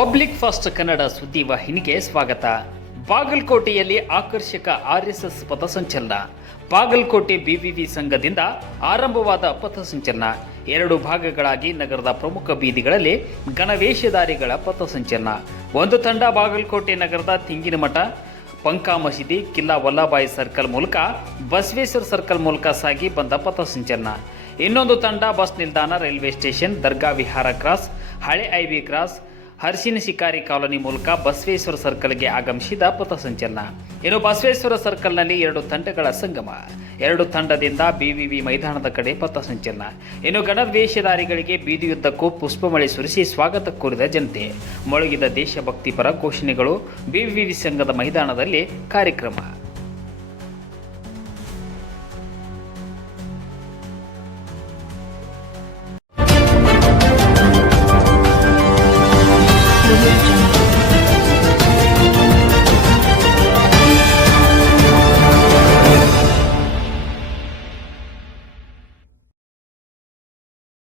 Public first Kannada ಸುದ್ದಿ ವಾಹಿನಿಗೆ ಸ್ವಾಗತ. ಬಾಗಲಕೋಟೆಯಲ್ಲಿ ಆಕರ್ಷಕ ಆರ್ಎಸ್ಎಸ್ ಪಥಸಂಚಲನ ಬಾಗಲಕೋಟೆ ಬಿವಿವಿ ಸಂಘದಿಂದ ಆರಂಭವಾದ ಪಥಸಂಚಲನ ಎರಡು ಭಾಗಗಳಾಗಿ ನಗರದ ಪ್ರಮುಖ ಬೀದಿಗಳಲ್ಲಿ ಗಣವೇಷಧಾರಿಗಳ ಪಥಸಂಚಲನ ಒಂದು ತಂಡ ಬಾಗಲಕೋಟೆ ನಗರದ ತಿಂಗಿನಮಠ, ಪಂಕಾ ಮಸೀದಿ, ಕಿಲ್ಲಾ ವಲ್ಲಭಾಯಿ ಸರ್ಕಲ್ ಮೂಲಕ, ಬಸವೇಶ್ವರ ಸರ್ಕಲ್ ಮೂಲಕ ಸಾಗಿ ಬಂದ ಪಥಸಂಚಲನ ಇನ್ನೊಂದು ತಂಡ ಬಸ್ ನಿಲ್ದಾಣ ರೈಲ್ವೆ ಸ್ಟೇಷನ್, ದರ್ಗಾ ವಿಹಾರ ಕ್ರಾಸ್, ಹಳೆ ಐಬಿ ಕ್ರಾಸ್ ಹರ್ಷಿನ ಶಿಕಾರಿ ಕಾಲೋನಿ ಮೂಲಕ ಬಸವೇಶ್ವರ ಸರ್ಕಲ್ಗೆ ಆಗಮಿಸಿದ ಪಥಸಂಚಲನ ಇನ್ನು ಬಸವೇಶ್ವರ ಸರ್ಕಲ್ನಲ್ಲಿ ಎರಡು ತಂಡಗಳ ಸಂಗಮ. ಎರಡು ತಂಡದಿಂದ ಬಿವಿವಿ ಮೈದಾನದ ಕಡೆ ಪಥಸಂಚಲನ ಇನ್ನು ಗಣವೇಷಧಾರಿಗಳಿಗೆ ಬೀದಿಯುದ್ದಕ್ಕೂ ಪುಷ್ಪಮಳೆ ಸುರಿಸಿ ಸ್ವಾಗತ ಕೋರಿದ ಜನತೆ. ಮೊಳಗಿದ ದೇಶಭಕ್ತಿಪರ ಘೋಷಣೆಗಳು ಬಿವಿವಿ ಸಂಘದ ಮೈದಾನದಲ್ಲಿ ಕಾರ್ಯಕ್ರಮ.